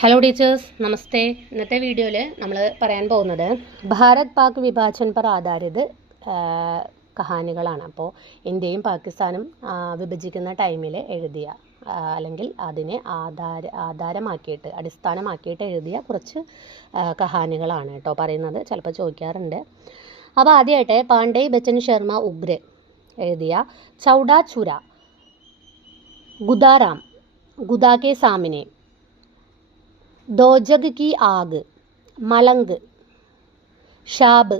Hello teachers, നമസ്തേ. ഇന്നത്തെ വീഡിയോയിൽ നമ്മൾ പറയാൻ പോകുന്നത് ഭാരത് പാക് വിഭാജൻ പർ ആധാരിത് കഹാനികളാണ്. അപ്പോൾ ഇന്ത്യയും പാകിസ്ഥാനും വിഭജിക്കുന്ന ടൈമിൽ എഴുതിയ അല്ലെങ്കിൽ അതിനെ ആധാരമാക്കിയിട്ട് അടിസ്ഥാനമാക്കിയിട്ട് എഴുതിയ കുറച്ച് കഹാനികളാണ് കേട്ടോ പറയുന്നത്. ചിലപ്പോൾ ചോദിക്കാറുണ്ട്. അപ്പോൾ ആദ്യമായിട്ട് പാണ്ഡേ ബച്ചൻ ശർമ്മ ഉഗ്രെ എഴുതിയ ചൗഡാ ചുര, ഗുദാറാം, ഗുദാ കെ സാമനെ, ദോജഗ് की आग, മലങ്ക്, ഷാബ്,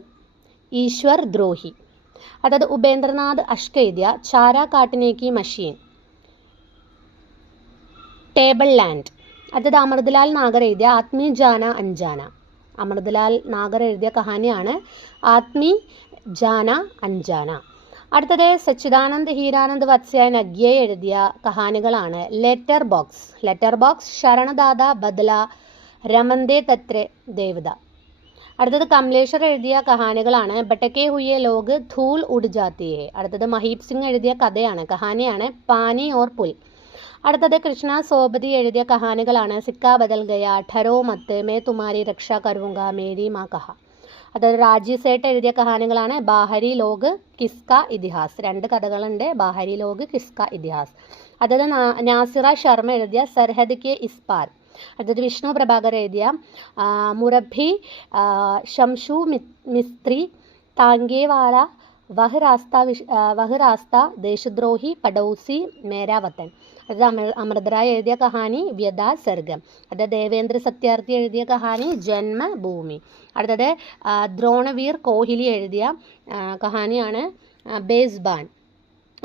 ഈശ്വർ ദ്രോഹി. അതായത് ഉപേന്ദ്രനാഥ് അഷ്ക് എഴുതിയ ചാര കാട്ടനെ की മഷീൻ, ടേബിൾ ലാൻഡ്. അതായത് അമൃതലാൽ നാഗർ എഴുതിയ ആത്മി ജാന അഞ്ജാന. അമൃതലാൽ നാഗർ എഴുതിയ കഹാനിയാണ് ആത്മി ജാന അഞ്ജാന. അടുത്തത് സച്ചിദാനന്ദ് ഹീരാനന്ദ് വത്സ്യ നഗ്യെ എഴുതിയ കഹാനികളാണ് ലെറ്റർ ബോക്സ്, ശരണദാദ ബദല, രമന്ദേ തത്രെ ദേവത. അടുത്തത് കമലേശ്വർ എഴുതിയ കഹാനികളാണ് ബട്ടക്കെ ഹുയെ ലോഗ് ധൂൾ ഉഡ് ജാത്തിയെ. അടുത്തത് മഹീബ് സിംഗ് എഴുതിയ കഹാനിയാണ് പാനി ഓർ പുൽ. അടുത്തത് കൃഷ്ണ സോബതി എഴുതിയ കഹാനികളാണ് സിക്ക ബദൽ ഗയ, ഠരോ മത്ത്, മേ തുമാരി രക്ഷ കരൂംഗ, മേരി മാ കഹ. അതായത് രാജീവ് സേട്ട് എഴുതിയ കഹാനികളാണ് ബാഹരി ലോഗ്, കിസ്ക ഇതിഹാസ്. 2 കഥകളുണ്ട്, ബാഹരി ലോഗ്, കിസ്ക ഇതിഹാസ്. അതായത് നാസിറ ശർമ്മ എഴുതിയ സർഹദ് കെ ഇസ്പാർ. അടുത്തത് വിഷ്ണു പ്രഭാകർ എഴുതിയ മുറഭി, ശംഷു മിസ്ത്രി, താങ്കേവാല, വഹ് രാസ്ത, ദേശദ്രോഹി, പഡൌസി, മേരാ വത്തൻ. അതായത് അമൃതറായ് എഴുതിയ കഹാനി വ്യദാ സർഗം. അതായത് ദേവേന്ദ്ര സത്യാർത്ഥി എഴുതിയ കഹാനി ജന്മഭൂമി. അടുത്തത് ദ്രോണവീർ കോഹ്ലി എഴുതിയ കഹാനിയാണ് ബേസ്ബാൻ.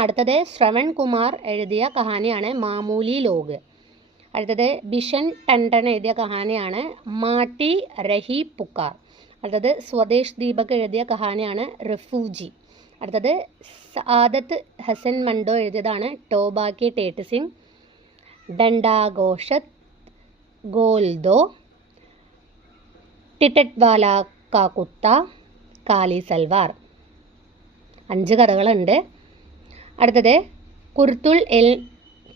അടുത്തത് ശ്രവൺ കുമാർ എഴുതിയ കഹാനിയാണ് മാമൂലി ലോഗ്. അടുത്തത് ബിഷൻ ടണ്ടൻ എഴുതിയ കഹാനിയാണ് മാട്ടി രഹി പുക്കാർ. അടുത്തത് സ്വദേശ് ദീപക് എഴുതിയ കഹാനിയാണ് റഫൂജി. അടുത്തത് സാദത്ത് ഹസൻ മണ്ടോ എഴുതിയതാണ് ടോബ കെ ടേറ്റ് സിംഗ്, ഡണ്ടാഘോഷത്, ഗോൽദോ, ടിറ്റട്വാല കാ കുത്ത, കാലി സൽവാർ. 5 കഥകളുണ്ട്. അടുത്തത്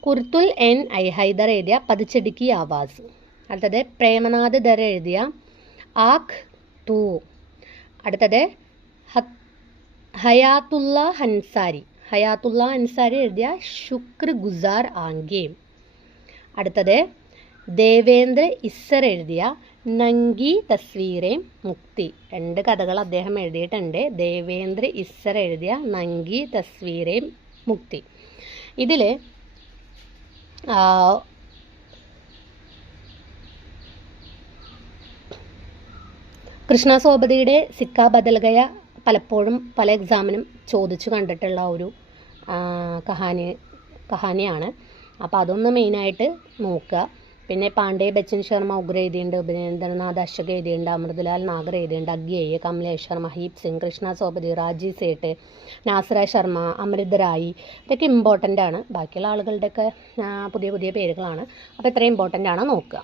കുർത്തുൽ എൻ ഐ ഹൈദർ എഴുതിയ പതിച്ചടിക്കി ആവാസ്. അടുത്തത് പ്രേമനാഥ് ദർ എഴുതിയ ആഖ് തൂ. അടുത്തത് ഹയാത്തുള്ള അൻസാരി എഴുതിയ ശുക്ർ ഗുസാർ ആംഗേ. അടുത്തത് ദേവേന്ദ്ര ഇസ്സർ എഴുതിയ നങ്കി തസ്വീരെ മുക്തി. 2 കഥകൾ അദ്ദേഹം എഴുതിയിട്ടുണ്ട്. ദേവേന്ദ്ര ഇസ്സർ എഴുതിയ നങ്കി തസ്വീരെ മുക്തി. ഇതിൽ കൃഷ്ണ സോബതിയുടെ സിക്ക ബദൽ ഗയ പലപ്പോഴും പല എക്സാമിനും ചോദിച്ചു കണ്ടിട്ടുള്ള ഒരു കഹാനിയാണ്. അപ്പോൾ അതൊന്ന് മെയിനായിട്ട് നോക്കുക. പിന്നെ പാണ്ഡേ ബച്ചൻ ശർമ്മ ഉഗ്ര എഴുതിയിട്ടുണ്ട്, ഉപേന്ദ്രനാഥ് അഷ്ക് എഴുതിയിട്ടുണ്ട്, അമൃതലാൽ നാഗർ എഴുതിയിട്ടുണ്ട്, അഗ്യയെ, കമലേശ്വർ, മഹീബ് സിംഗ്, കൃഷ്ണ സോബതി, രാജീവ് സേട്ട്, നാസിറ ശർമ്മ, അമൃത് റായി. ഇതൊക്കെ ഇമ്പോർട്ടൻ്റ് ആണ്. ബാക്കിയുള്ള ആളുകളുടെയൊക്കെ പുതിയ പേരുകളാണ്. അപ്പോൾ ഇത്രയും ഇമ്പോർട്ടൻ്റ് ആണ്, നോക്കുക.